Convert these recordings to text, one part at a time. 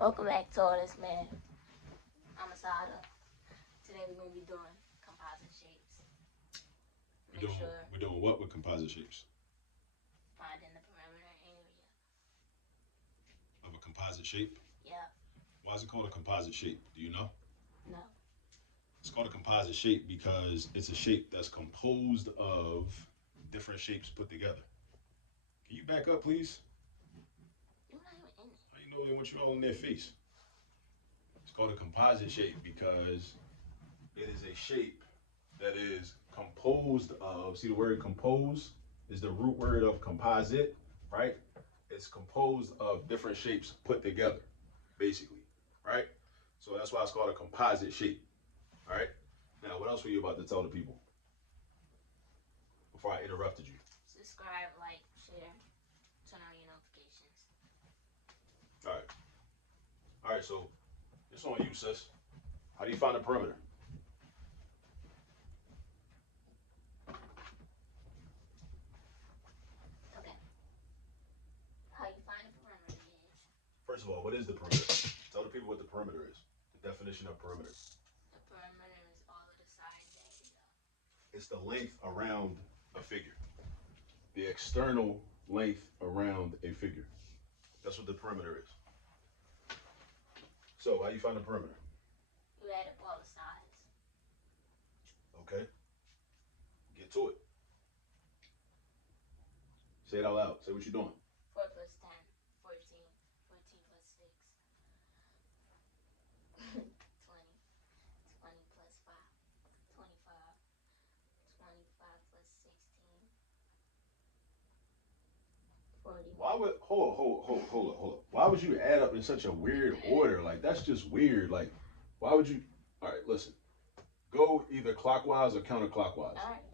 Welcome back to all this, man. I'm Assata. Today we're going to be doing composite shapes. We're doing what with composite shapes? Finding the perimeter area. Of a composite shape? Yeah. Why is it called a composite shape? Do you know? No. It's called a composite shape because it's a shape that's composed of different shapes put together. Can you back up, please? You're not even in it. I know they want you all in their face. It's called a composite shape because it is a shape that is composed of, see the word compose is the root word of composite, right? It's composed of different shapes put together, basically, right? So that's why it's called a composite shape, all right? Now, what else were you about to tell the people before I interrupted you? Subscribe, like, share, turn on your notifications. All right. All right, so it's on you, sis. How do you find the perimeter? Okay. How you find the perimeter is? First of all, what is the perimeter? Tell the people what the perimeter is. The definition of perimeter. The perimeter is all of the sides area. It's the length around a figure. The external length around a figure. That's what the perimeter is. So, how you find the perimeter? You add up all the sides. Okay. Get to it. Say it out loud. Say what you're doing. 4 plus 10, 14. 14 plus 6. 20. 20 plus 5. 25. 25 plus 16. 41. Why would hold up. Why would you add up in such a weird order? Like that's just weird. Like, why would you? All right, listen. Go either clockwise or counterclockwise. All right.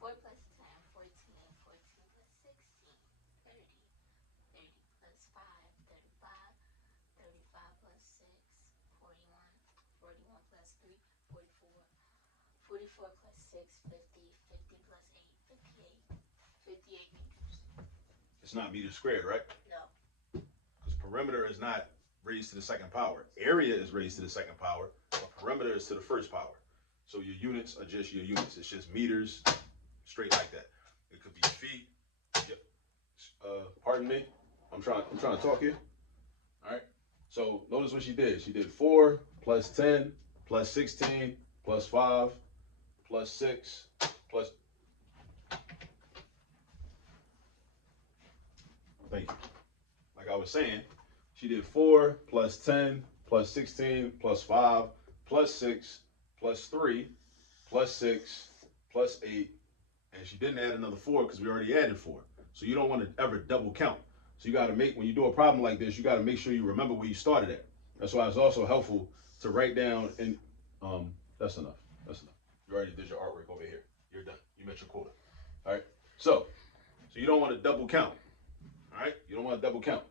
4 plus 10, 14. 14 plus 16, 30. 30 plus 5, 35. 35 plus 6, 41. 41 plus 3, 44. 44 plus 6, 50. 50 plus 8, 58. 58 meters. It's not meter squared, right? No. Because perimeter is not raised to the second power. Area is raised to the second power, but perimeter is to the first power. So your units are just your units. It's just meters, straight like that. It could be feet. Pardon me. I'm trying to talk here. All right. So notice what she did. She did 4 plus 10 plus 16 plus 5 plus 6 plus. Thank you. Like I was saying, she did 4 plus 10 plus 16 plus 5 plus 6 plus 3 plus 6 plus 8. And she didn't add another 4 because we already added 4. So you don't want to ever double count. So you got to make, when you do a problem like this, you got to make sure you remember where you started at. That's why it's also helpful to write down and that's enough. That's enough. You already did your artwork over here. You're done. You met your quota. All right. So you don't want to double count. All right. You don't want to double count.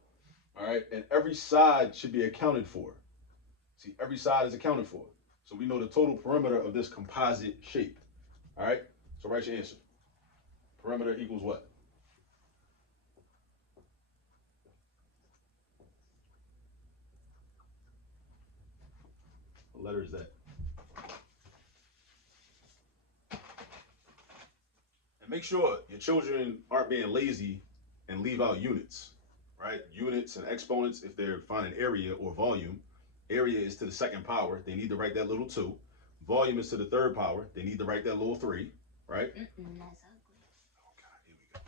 All right. And every side should be accounted for. See, every side is accounted for. So we know the total perimeter of this composite shape. All right. So write your answer. Perimeter equals what? What letter is that? And make sure your children aren't being lazy and leave out units, right? Units and exponents, if they're finding area or volume, area is to the second power. They need to write that little 2. Volume is to the third power. They need to write that little 3, right? That's ugly. Oh, God, here we go.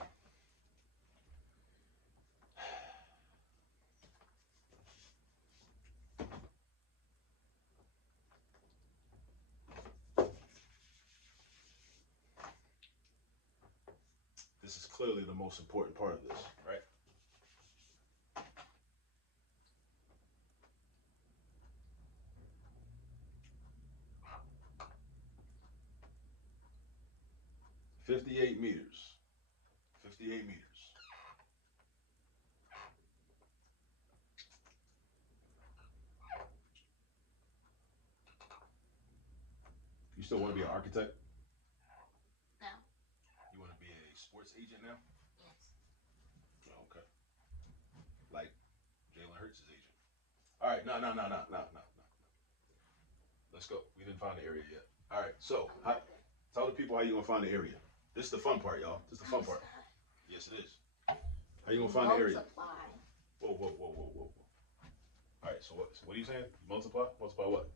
This is clearly the most important part of this, right? $58 meters. 58 meters. You still want to be an architect? No. You want to be a sports agent now? Yes. Oh, okay. Like Jalen Hurts' agent. All right, no. Let's go. We didn't find the area yet. All right, so tell the people how you gonna find the area. This is the fun part, y'all. This is the fun part. Yes, it is. How you gonna find the area? Multiply. Whoa. All right, so what are you saying? Multiply? Multiply what?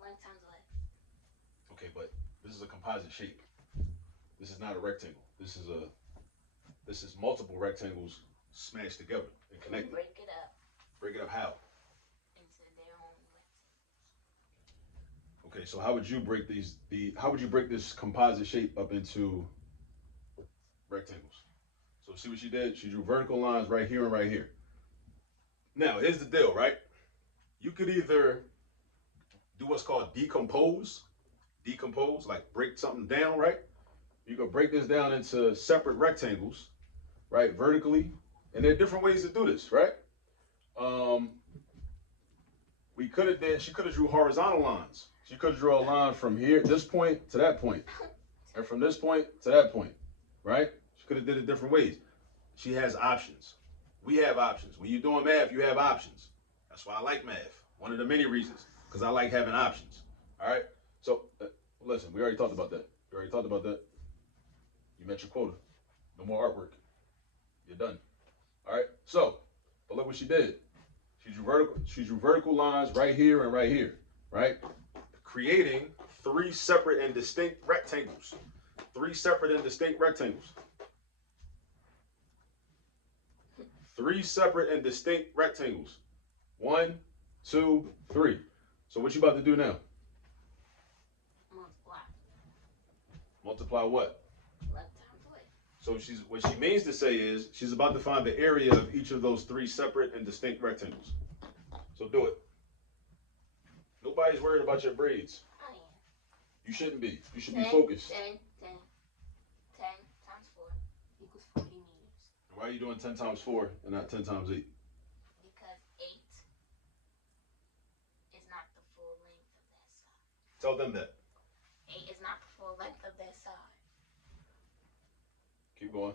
Length times width. Okay, but this is a composite shape. This is not a rectangle. This is multiple rectangles smashed together and connected. Break it up. Break it up how? Into their own rectangle. Okay, so how would you break how would you break this composite shape up into rectangles? So see what she did? She drew vertical lines right here and right here. Now, here's the deal, right? You could either do what's called decompose, like break something down, right? You could break this down into separate rectangles, right, vertically, and there are different ways to do this, right? She could have drew horizontal lines. She could have drawn a line from here, this point to that point, and from this point to that point, right? She could have did it different ways. She has options. We have options. When you're doing math, you have options. That's why I like math. One of the many reasons, because I like having options. All right. So listen, we already talked about that. You met your quota. No more artwork. You're done. All right. So, but look what she did. She drew vertical lines right here and right here, right? Creating three separate and distinct rectangles. Three separate and distinct rectangles. One, two, three. So what you about to do now? Multiply. Multiply what? Length times width. So what she means to say is she's about to find the area of each of those three separate and distinct rectangles. So do it. Nobody's worried about your braids. I am. You shouldn't be. You should be focused. 10 times 4 equals 40 meters. Why are you doing 10 times 4 and not 10 times 8? Because 8 is not the full length of that side. Tell them that. 8 is not the full length of that side. Keep going.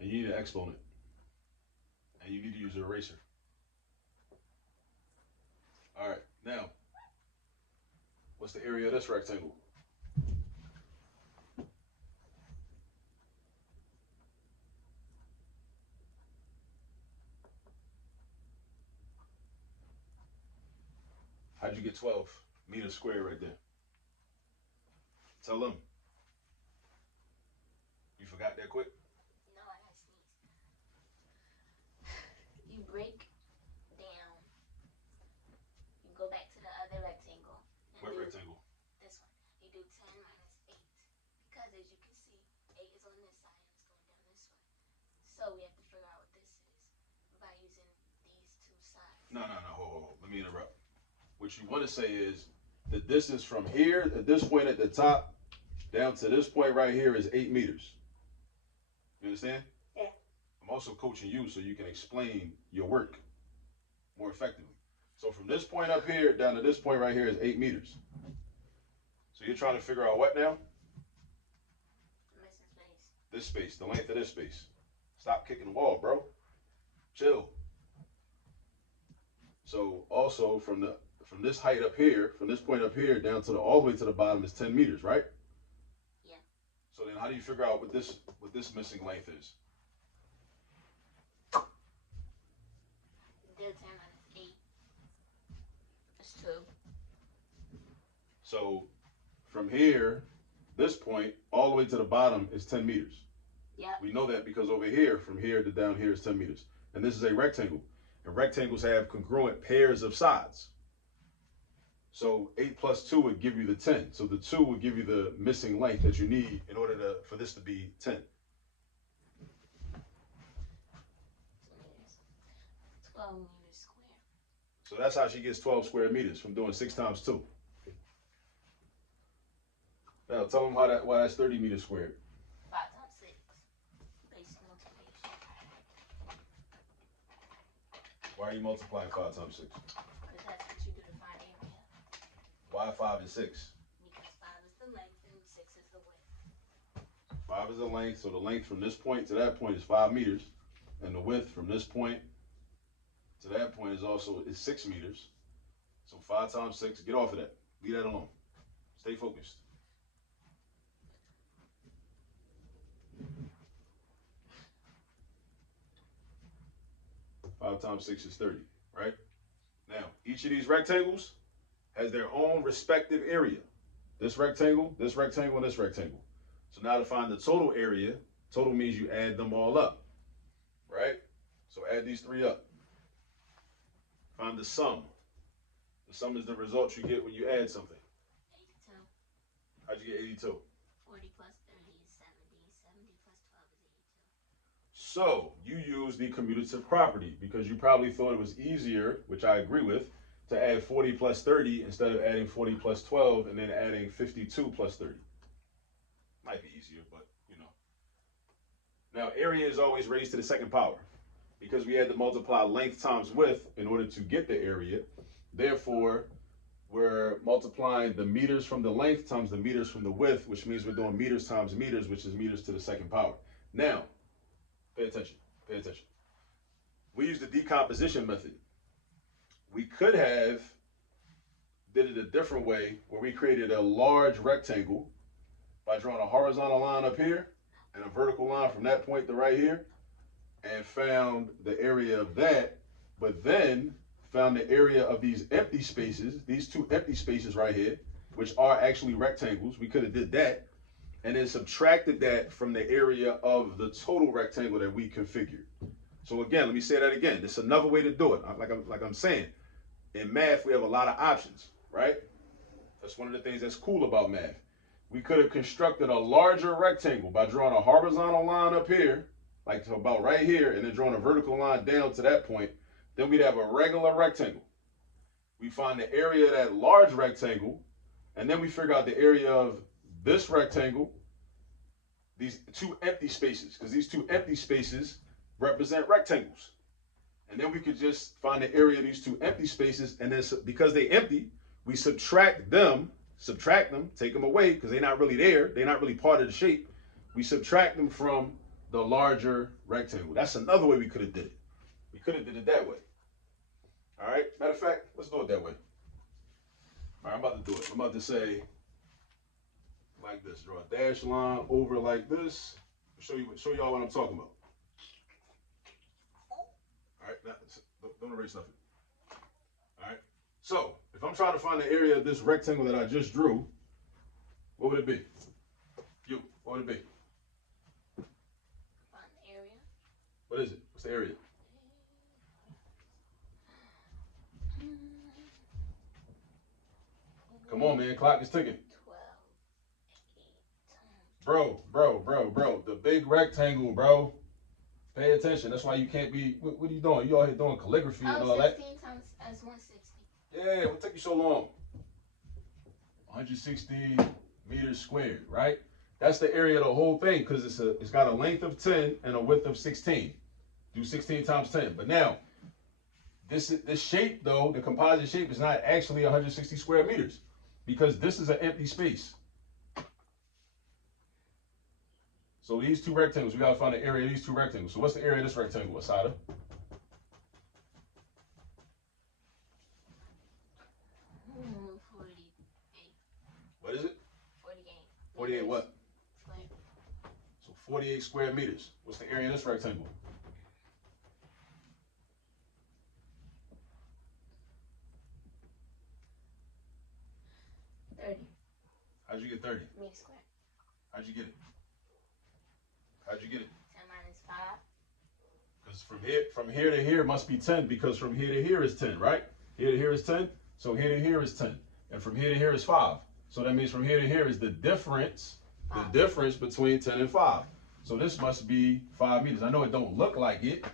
And you need an exponent. And you need to use an eraser. All right, now, what's the area of this rectangle? How'd you get 12 meters squared right there? Tell them. You forgot that quick? No, I gotta sneeze. You break down. You go back to the other rectangle. What rectangle? This one. You do 10 minus 8. Because as you can see, 8 is on this side and it's going down this way. So we have to figure out what this is by using these two sides. No. Hold. Let me interrupt. What you want to say is the distance from here, at this point at the top, down to this point right here is 8 meters. You understand? Yeah. I'm also coaching you so you can explain your work more effectively. So from this point up here down to this point right here is 8 meters. So you're trying to figure out what now? Missing space. This space, the length of this space. Stop kicking the wall, bro. Chill. So also from this height up here, from this point up here down to all the way to the bottom is 10 meters, right? Yeah. So then how do you figure out what this missing length is? Do 10 minus 8. That's 2. So from here, this point, all the way to the bottom is 10 meters. Yep. We know that because over here, from here to down here is 10 meters. And this is a rectangle. And rectangles have congruent pairs of sides. So 8 plus 2 would give you the 10. So the 2 would give you the missing length that you need in order for this to be 10. 2 meters. 12 meters square. So that's how she gets 12 square meters from doing 6 times 2. Now tell them why that's 30 meters squared. 5 times 6. Basic multiplication. Why are you multiplying 5 times 6? Because that's what you do to find area. Why 5 and 6? Because 5 is the length and 6 is the width. 5 is the length, so the length from this point to that point is 5 meters. And the width from this point to that point is 6 meters. So 5 times 6, get off of that. Leave that alone. Stay focused. 5 times 6 is 30, right? Now, each of these rectangles has their own respective area. This rectangle, and this rectangle. So now to find the total area, total means you add them all up, right? So add these 3 up. Find the sum. The sum is the result you get when you add something. 82. How'd you get 82? 40 plus 30 is 70. 70 plus 12 is 82. So you use the commutative property because you probably thought it was easier, which I agree with, to add 40 plus 30 instead of adding 40 plus 12 and then adding 52 plus 30. Might be easier, but you know. Now area is always raised to the second power because we had to multiply length times width in order to get the area. Therefore, we're multiplying the meters from the length times the meters from the width, which means we're doing meters times meters, which is meters to the second power. Now, pay attention, pay attention. We use the decomposition method. We could have did it a different way where we created a large rectangle by drawing a horizontal line up here and a vertical line from that point to right here and found the area of that, but then found the area of these empty spaces, these 2 empty spaces right here, which are actually rectangles. We could have did that and then subtracted that from the area of the total rectangle that we configured. So again, let me say that again. This is another way to do it. Like I'm saying, in math, we have a lot of options, right? That's one of the things that's cool about math. We could have constructed a larger rectangle by drawing a horizontal line up here, like to about right here, and then drawing a vertical line down to that point. Then we'd have a regular rectangle. We find the area of that large rectangle, and then we figure out the area of this rectangle, these 2 empty spaces, because these 2 empty spaces represent rectangles. And then we could just find the area of these 2 empty spaces, and then because they're empty, we subtract them, take them away, because they're not really there, they're not really part of the shape. We subtract them from the larger rectangle. That's another way we could have did it. We could have did it that way. All right, matter of fact, let's do it that way. All right, I'm about to do it. I'm about to say like this, draw a dash line over like this. Show y'all what I'm talking about. All right, now, don't erase nothing. All right, so if I'm trying to find the area of this rectangle that I just drew, what would it be? What would it be? Find the area. What is it? What's the area? Come on, man, clock is ticking. 12, 8, Bro, the big rectangle, bro. Pay attention. That's why you can't be. What are you doing? You all here doing calligraphy and all that? 16 times as 160. Yeah, what took you so long? 160 meters squared, right? That's the area of the whole thing because it's got a length of 10 and a width of 16. Do 16 times 10. But now, this shape though, the composite shape is not actually 160 square meters because this is an empty space. So these 2 rectangles, we gotta find the area of these 2 rectangles. So what's the area of this rectangle, Assata? Hmm, 48. What is it? 48. 48 what? Square. So 48 square meters. What's the area of this rectangle? How'd you get 30? Meter square. How'd you get it? How'd you get it? 10 minus 5. Because from here to here must be 10 because from here to here is 10, right? Here to here is 10, so here to here is 10. And from here to here is 5. So that means from here to here is the difference between 10 and 5. So this must be 5 meters. I know it don't look like it,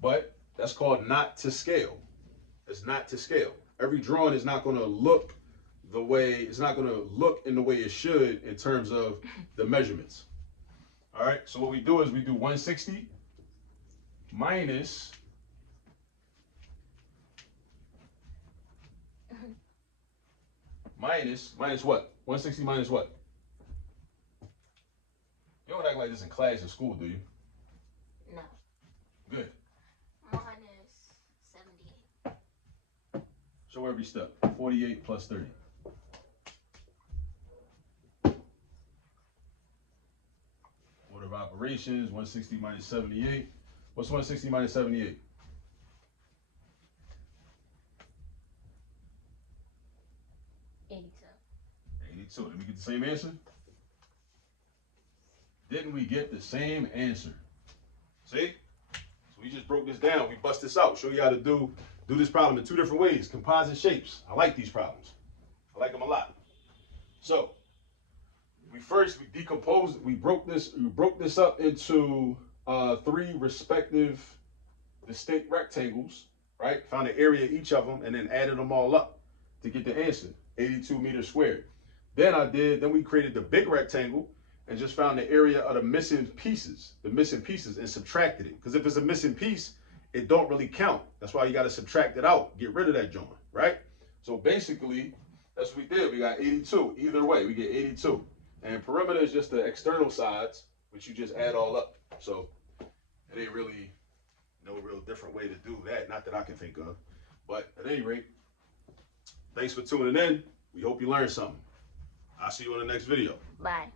but that's called not to scale. It's not to scale. Every drawing is not going to look the way, it's not going to look in the way it should in terms of the measurements. All right, so what we do is we do 160 minus what? 160 minus what? You don't act like this in class in school, do you? No. Good. Minus 78. Show every step. 48 plus 30. Order of operations, 160 minus 78. What's 160 minus 78? 82. 82. Did we get the same answer? Didn't we get the same answer? See? So we just broke this down. We bust this out. Show you how to do this problem in two different ways. Composite shapes. I like these problems. I like them a lot. So we decomposed. We broke this up into three respective distinct rectangles, right? Found the area of each of them and then added them all up to get the answer, 82 meters squared. Then we created the big rectangle and just found the area of the missing pieces and subtracted it. Because if it's a missing piece, it don't really count. That's why you got to subtract it out, get rid of that joint, right? So basically, that's what we did. We got 82. Either way, we get 82. And perimeter is just the external sides, which you just add all up. So it ain't really no real different way to do that. Not that I can think of. But at any rate, thanks for tuning in. We hope you learned something. I'll see you on the next video. Bye.